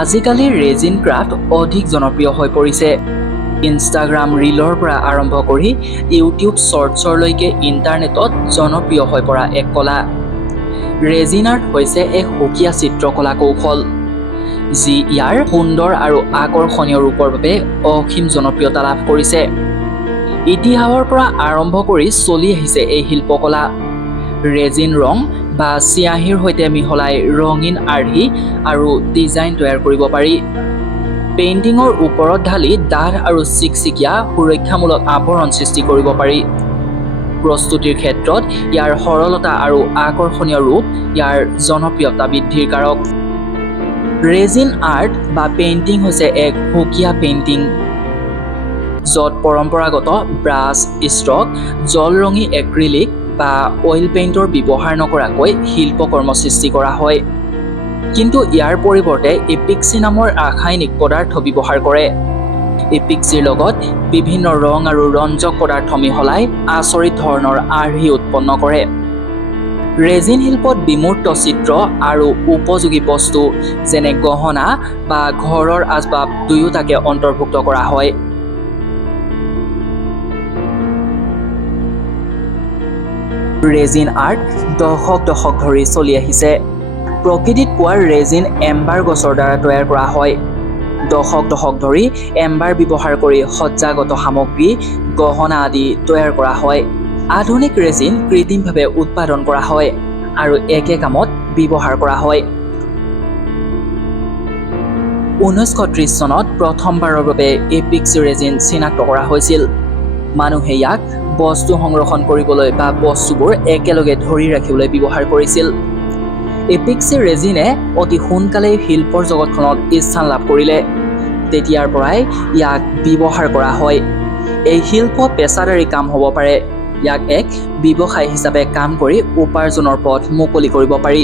আজিকালি resin craft অধিক জনপ্ৰিয় হৈ পৰিছে। ইনষ্টাগ্ৰাম ৰিলৰ পৰা আৰম্ভ কৰি ইউটিউব শ্বৰ্টছৰলৈকে ইণ্টাৰনেটত জনপ্ৰিয় হৈ পৰা এক কলা। ৰেজিন আৰ্ট হৈছে এক সুকীয়া চিত্ৰকলা কৌশল, যি ইয়াৰ সুন্দৰ আৰু আকৰ্ষণীয় ৰূপৰ বাবে অসীম জনপ্ৰিয়তা লাভ কৰিছে। ইতিহাসৰ পৰা আৰম্ভ কৰি চলি আহিছে এই শিল্পকলা। ৰেজিন ৰং বা চিয়াঁহীৰ সৈতে মিহলাই ৰঙীন আৰ্হি আৰু ডিজাইন তৈয়াৰ কৰিব পাৰি। পেইণ্টিঙৰ ওপৰত ঢালি ডাঠ আৰু চিকচিকীয়া সুৰক্ষামূলক আৱৰণ সৃষ্টি কৰিব পাৰি। প্ৰস্তুতিৰ ক্ষেত্ৰত ইয়াৰ সৰলতা আৰু আকৰ্ষণীয় ৰূপ ইয়াৰ জনপ্ৰিয়তা বৃদ্ধিৰ কাৰক। ৰেজিন আৰ্ট বা পেইণ্টিং হৈছে এক সুকীয়া পেইণ্টিং, য'ত পৰম্পৰাগত ব্ৰাছ, ষ্ট্ৰক, জলৰঙী এক্ৰিলিক বা অইল পেইণ্টৰ ব্যৱহাৰ নকৰাকৈ শিল্পকৰ্ম সৃষ্টি কৰা হয়। কিন্তু ইয়াৰ পৰিৱৰ্তে এপিক্সি নামৰ ৰাসায়নিক পদাৰ্থ ব্যৱহাৰ কৰে। এপিক্সিৰ লগত বিভিন্ন ৰং আৰু ৰঞ্জক পদাৰ্থ মিহলাই আচৰিত ধৰণৰ আৰ্হি উৎপন্ন কৰে। ৰেজিন শিল্পত বিমূৰ্ত চিত্ৰ আৰু উপযোগী বস্তু যেনে গহনা বা ঘৰৰ আচবাব দুয়োটাকে অন্তৰ্ভুক্ত কৰা হয়। ৰেজিন আৰ্ট দশক ধৰি চলি আহিছে। প্ৰকৃতিত পোৱা ৰেজিন এম্বাৰ গছৰ দ্বাৰা তৈয়াৰ কৰা হয়। দশক ধৰি এম্বাৰ ব্যৱহাৰ কৰি সজ্জাগত সামগ্ৰী, গহনা আদি তৈয়াৰ কৰা হয়। আধুনিক ৰেজিন কৃত্ৰিমভাৱে উৎপাদন কৰা হয় আৰু একে কামত ব্যৱহাৰ কৰা হয়। 1930 চনত প্ৰথমবাৰৰ বাবে এপিক্সি ৰেজিন চিনাক্ত কৰা হৈছিল। মানুহে ইয়াক বস্তু সংৰক্ষণ কৰিবলৈ বা বস্তুবোৰ একেলগে ধৰি ৰাখিবলৈ ব্যৱহাৰ কৰিছিল। এপিক্সি ৰেজিনে অতি সোনকালেই শিল্পৰ জগতখনত স্থান লাভ কৰিলে। তেতিয়াৰ পৰাই ইয়াক ব্যৱহাৰ কৰা হয়। এই শিল্প পেছাদাৰী কাম হ'ব পাৰে। ইয়াক এক ব্যৱসায় হিচাপে কাম কৰি উপাৰ্জনৰ পথ মুকলি কৰিব পাৰি।